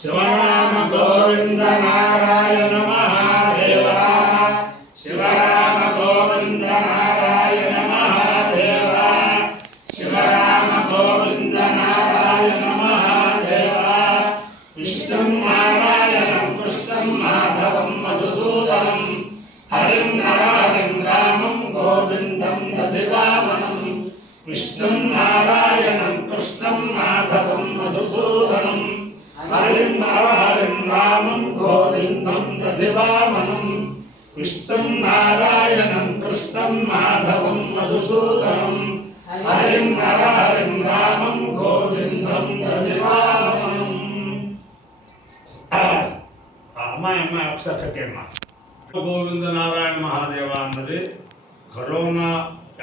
శివరామ గోవింద నారాయణ మహాదేవ శివరామ గోవింద నారాయణ మహాదేవ శివరామ గోవింద నారాయణ మహాదేవ విష్ణుం నారాయణం కృష్ణం మాధవం మధుసూదనం హరిం నరహరిం రామం గోవిందం దధివామనం విష్ణుం నారాయణం కృష్ణం మాధవం మధుసూదనం హరిం నరహరిం రామం గోవిందం దధివామనం విష్ణుం నారాయణం కృష్ణం మాధవం మధుసూదనం హరిం నరహరిం రామం గోవిందం దధివామనం. అమ్మాయి ఒకసారి కట్టేమ్మా. గోవింద నారాయణ మహాదేవ అన్నది కరోనా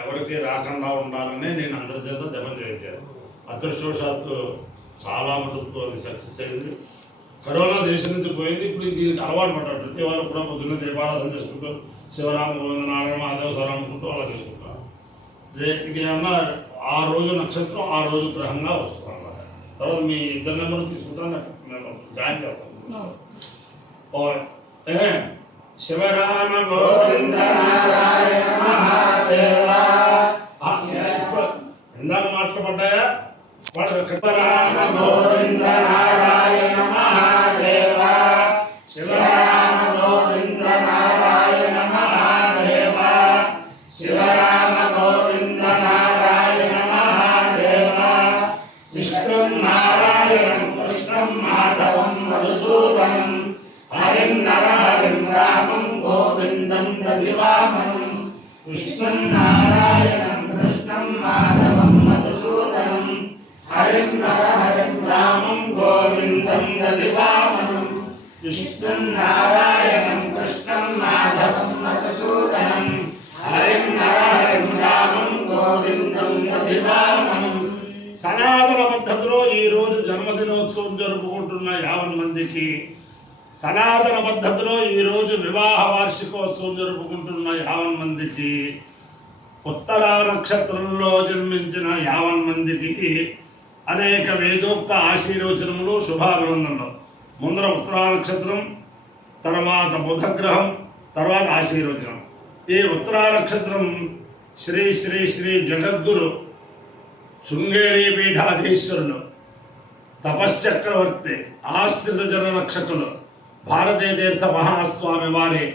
ఎవరికి రాకుండా ఉండాలని నేను అందరి చేత జపం చేయించాను. అదృష్టవశాత్తు చాలా మటుకు అది సక్సెస్ అయింది. కరోనా దేశం నుంచి పోయింది. ఇప్పుడు దీనికి అలవాటు పడ్డారు. ప్రతి వాళ్ళు కూడా పొద్దున్నే దీపారాధన చేసుకుంటూ శివరామ గోవింద నారాయణ మహాదేవ శివరామ అనుకుంటూ అలా చేసుకుంటారు. ఇది ఏమన్నా ఆ రోజు నక్షత్రం ఆ రోజు గ్రహంగా వస్తుంది అన్నమాట. తర్వాత మీ ఇద్దరు నెంబర్లు తీసుకుంటాను, నేను జాయిన్ చేస్తాను. శివరామ గోవింద నారాయణ మహాదేవ. ఇందాక మాటలు పడ్డాయా? శివరామ గోవింద నారాయణ మహాదేవ శివరామ గోవింద నారాయణ మహాదేవ శివరామ గోవింద నారాయణ మహాదేవ విష్ణుం నారాయణం కృష్ణం మాధవం మధుసూదనం హరిం నరహరిం రామం గోవిందం దధివామనం విష్ణుం నారాయణం కృష్ణం మాధవం మధుసూదనం హరిం నరహరిం రామం గోవిందం దధివామనం విష్ణుం నారాయణం కృష్ణం మాధవం మధుసూదనం హరిం నరహరిం రామం గోవిందం దధివామనం. సనాతన పద్ధతిలో ఈరోజు జన్మదినోత్సవం జరుపుకుంటున్న 50 మందికి, సనాతన పద్ధతిలో ఈరోజు వివాహ వార్షికోత్సవం జరుపుకుంటున్న 50 మందికి, ఉత్తరా నక్షత్రంలో జన్మించిన 50 మందికి అనేక వేదోక్త ఆశీర్వచనములు, శుభాభినందనలు. ముందర ఉత్తరా నక్షత్రం, తర్వాత బుధగ్రహం, తర్వాత ఆశీర్వచనం. ఈ ఉత్తరా నక్షత్రం శ్రీ శ్రీ శ్రీ జగద్గురు శృంగేరి పీఠాధీశ్వరులు, తపశ్చక్రవర్తి, ఆశ్రిత జన రక్షకులు, భారతీ తీర్థ మహాస్వామి వారి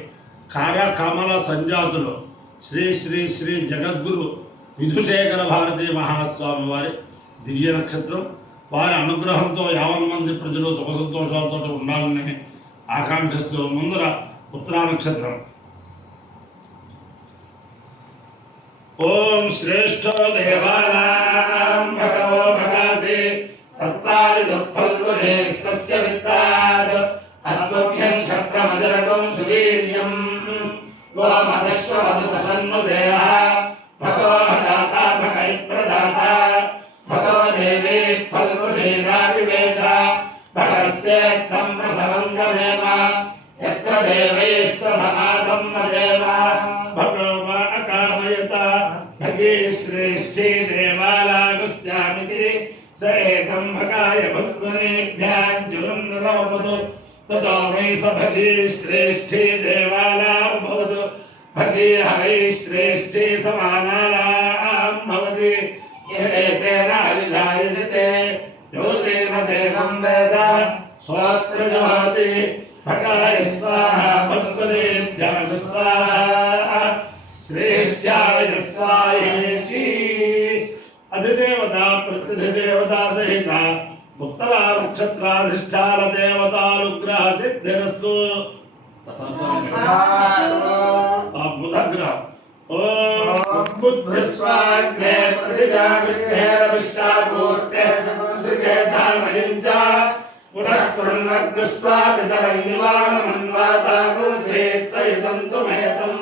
కమల సంజాతులు శ్రీ శ్రీ శ్రీ జగద్గురు విధుశేఖర భారతీ మహాస్వామి వారి దివ్య నక్షత్రం. వారి అనుగ్రహంతో 50 మంది ప్రజలు సుఖ సంతోషాలతో ఉండాలని ఆకాంక్షిస్తూ ముందర ఉత్తరా నక్షత్రం. ఓం శ్రేష్ఠో దేవానాం భగవో భగాసి తత్వాది దుఃఫల్గుణేస్తస్య విత్తాద్ అస్మభ్యం క్షత్రమజరకం సువీర్యం గోమదశ్వమధుపసన్నుదేహ భగో దాతా భగై ప్రదాత భగో దేవీ ఫల్గుణీరావివేశ భగస్యేత్తం ప్రసవంగమేమ యత్ర దేవైః సమాదం మదేమ భగో మా అకామయత భగే శ్రేష్ఠే దేవాలాగస్యామితి స ఏతం భగాయ భగ్వనేభ్యాజ్జులం నరవదు తతో వై స భగే శ్రేష్ఠే దేవాలాం భవతు భగే హవై శ్రేష్ఠే సమానాలాం భవతి ఏతేన అవిచార్యతే యోజేన దేవం వేద స్వాత్ర జహాతి భగాయ స్వాహ భగ్వనేభ్యాః స్వాహా శ్రేష్ఠ్యాయ స్వాహేతి. అధిదేవత ప్రత్యధిదేవత సహిత ఉత్తరా నక్షత్రాధిష్టాన దేవతానుగ్రహ సిద్ధిరస్తు. బుధగ్రహం. ఓం బుద్ధిస్వాగ్నే ప్రతిజాగృహేరవిష్టామూర్తే సృజేతామహించ పునః కృణ్వగ్స్వా పితరయ్యవానమన్వాతాగుసేత్వయిదంతు మేతం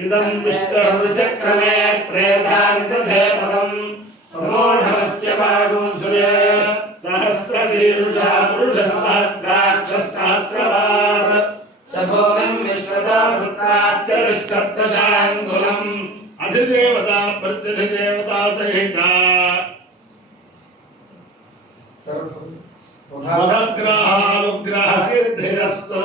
ఇదం విష్ణుర్విచక్రమే త్రేధాని తథే పదం సమోఢవస్య భాగం సూర్య సహస్రశీర్షా పురుషः సహస్రాక్షः సహస్రపాద్ శభోమం విశ్వదా వృత్తాచ్చరిష్టబ్దశాంగులం. అధిదేవత ప్రత్యధిదేవత సహిత బుధగ్రహానుగ్రహ సిద్ధిరస్తు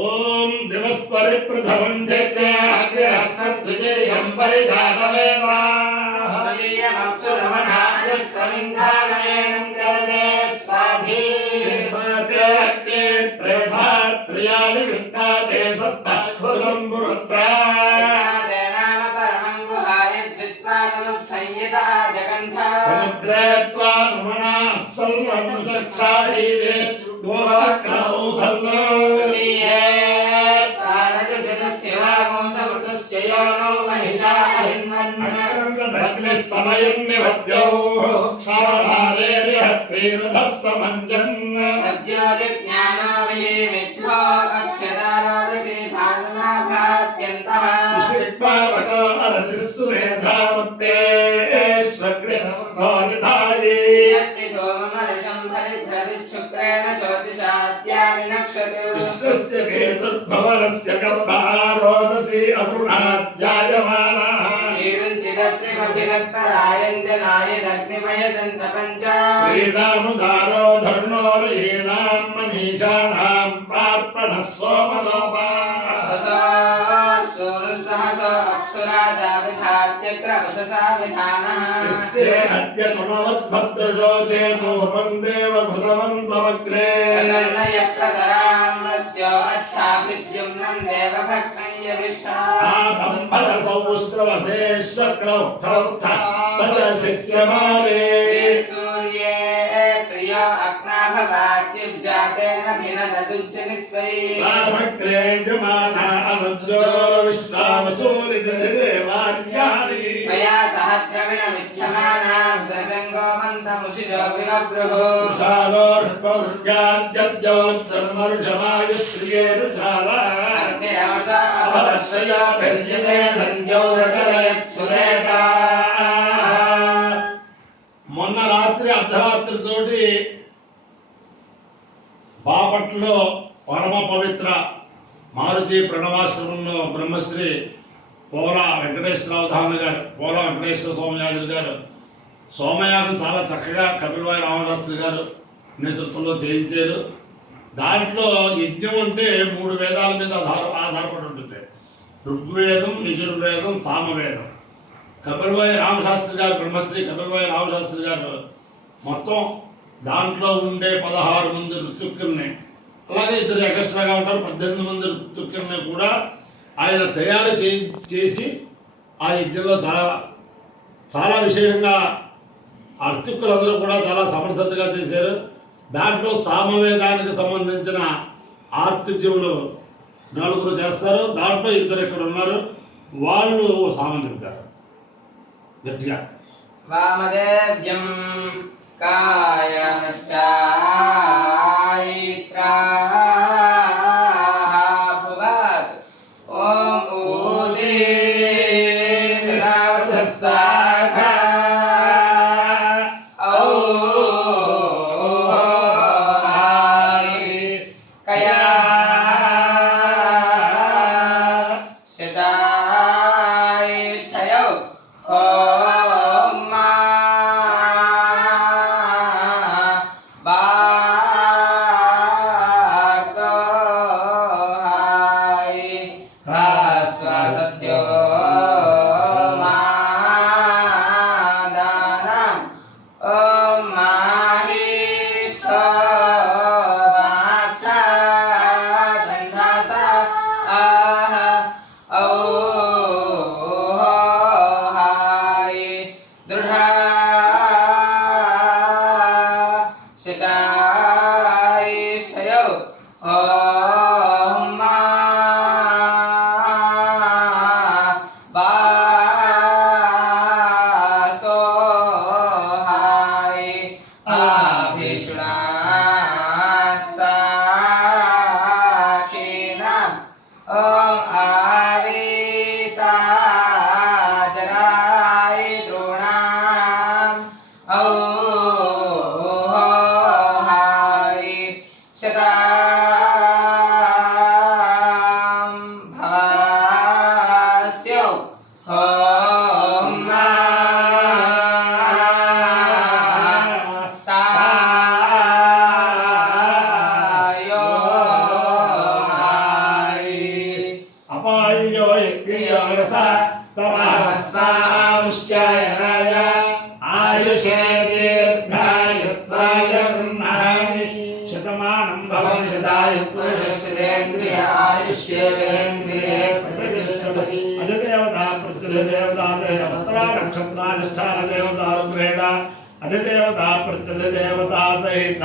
ఓం దివస్పరి ప్రథమం జగ్రహస్మద్విజేయం పరిజాతవేవా రమణాయ స్వమింధానయేనం జలదే స్వాధీ త్రేధాత్రయాని విత్తాతే సత్పృతం పురుత్రా నామ పరమం గుహాయ ద్విత్వానముత్సంయత జగంధా సముద్రే త్వా రమణాం సల్లను చక్షారీదే గోహక్రౌధల్లో అగ్నిస్తనయన్నివద్యో క్షారారేర్యః ప్రేరధః సమంజన్ సద్యోజ్ఞానామయే మిథ్యో అక్షరారోదసి భానునాభాత్యంతః విషిక్పావకో అరజిస్సు మేధామత్తే శ్వగ్నిధాయే యత్తి ధూమమర్షం పరిభ్రవిచ్ఛుక్రేణ శోతిషాద్యామి నక్షతు విశ్వస్య కేతుర్భవనస్య గర్భారోదసి అరుణాధ్యాయమానః శ్రీరాముదారో ధర్ణోరయీనాం మనీషాణాం పార్పణః సోమలోపా అద్య గుణవద్భద్రశోచే నోపం దేవ భృతవంతమగ్రే ఆదంబర సౌశ్రవసేశ్వక్రౌద్ధౌద్ధశిష్యమాలే రామగ్రేయమానా అనుజ్జో విశ్వావసూరిదేవార్యాణి విశాలోర్పౌర్యాద్యోద్ధర్మర్షమాయ స్త్రియేరుచాలా మొన్న రాత్రి అర్ధరాత్రితోటి బాపట్లో పరమ పవిత్ర మారుతి ప్రణవాశ్రమంలో బ్రహ్మశ్రీ పోలా వెంకటేశ్వరరావు ధామ గారు, పోలా వెంకటేశ్వర సోమయాజులు గారు సోమయాగం చాలా చక్కగా కపిలవాయి రామశాస్త్రి గారు నేతృత్వంలో చేయించారు. దాంట్లో యజ్ఞం అంటే 3 వేదాల మీద ఆధారపడి ఉంటుంది. ఋగ్వేదం, యజుర్వేదం, సామవేదం. కపిలవాయి రామశాస్త్రి గారు, బ్రహ్మశ్రీ కపిలవాయి రామశాస్త్రి గారు మొత్తం దాంట్లో ఉండే 16 మంది ఋతుక్కుల్ని, అలాగే 2 ఎక్స్ట్రాగా ఉంటారు, 18 మంది ఋతుక్కుల్ని కూడా ఆయన తయారు చేసి ఆ యజ్ఞంలో చాలా విశేషంగా ఆ ఋతుక్కులందరూ కూడా చాలా సమర్థతగా చేశారు. దాంట్లో సామవేదానికి సంబంధించిన ఆర్తిజ్యములు 4 చేస్తారు. దాంట్లో 2 ఇక్కడ ఉన్నారు, వాళ్ళు సామం చెప్తారు గట్టిగా. వామదేవ్యం కాయనశ్చాయిత్రా భువత్ ఓం ఊది సదావృతస్సాఖ కయా శచాయిష్ఠయౌ ఓం మా బార్సోహాయ్ భాస్వా సత్యో మాదానం ఓం మాహిష్ఠో వాత్సా దంధాస ఆహ ఔహాయ్ దృఢా శచాయిష్ఠయౌ ఓం మా బాసోహాయ్ ఆభిషుణా సాఖినాం ఓం ఆవితాజరాయ ద్రోణాం ఔహాయ్ శతాం భవాస్యౌ ఓం మా తా भवताय गृह्णामि शतमानं भवति शतायुः पुरुषस्येन्द्रिय आयुष्येवेन्द्रिये प्रतिष्ठति अधिदेवता प्रत्यधिदेवता पत्रा नक्षत्राधिष्ठान देवतानुग्रहेण अधिदेवता प्रत्यधिदेवता सहित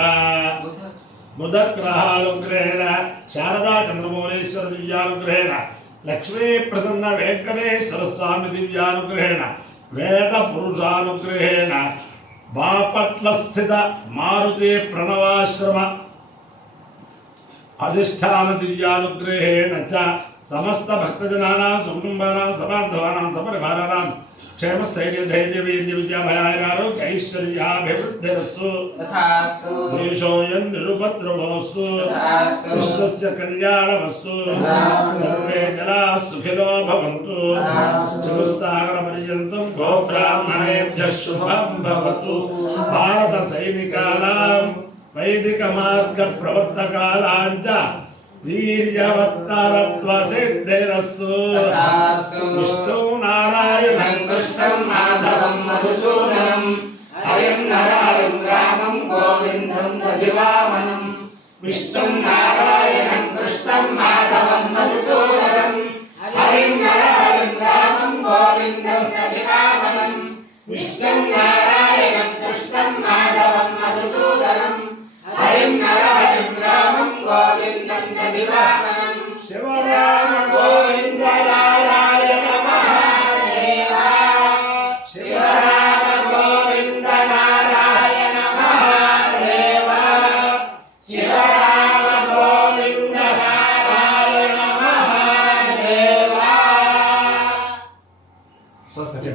बुधग्रहानुग्रहेण शारदा चंद्रमौलेश्वर दिव्यानुग्रहेण लक्ष्मी प्रसन्न वेंकटेश्वर स्वामी दिव्यानुग्रहेण वेद पुरुषानुग्रहेण बापट्ल स्थित मारुति प्रणवाश्रम अधिष्ठान दिव्यानुग्रहेण च समस्त भक्तजनानां सुकुटुम्बानां समाधवानां सपरिवाराणां क्षेम स्थैर्य धैर्य वीर्य विजय भयारोग्य ऐश्वर्याभिवृद्धिरस्तु तथास्तु देशोऽयं निरुपद्रवोऽस्तु तथास्तु विश्वस्य कल्याणमस्तु सर्वे जनाः सुखिनो भवन्तु चतुस्सागरपर्यन्तं गोब्राह्मणेभ्यः शुभं भवतु भारतसैनिकानां वैदिकमार्गप्रवर्तकानां च वीर्यवत्तरत्वसिद्धिरस्तु तथास्तु विष्णु नारायणं कृष्णं माधवं मधुसूदनं हरिं नरहरिं रामं गोविन्दं दधिवामनं विष्णुं नारायणं कृष्णं माधवं मधुसूदनं हरिं नरहरिं रामं गोविन्दं दधिवामनं विष्णुं नारायणं कृष्णं माधवं मधुसूदनं हरिं नरहरिं रामं गोविन्दं दधिवामनं शिवराम गोविन्द नारायण महादेवा शिवराम गोविन्द नारायण महादेवा शिवराम गोविन्द नारायण महादेवा स्वस्ति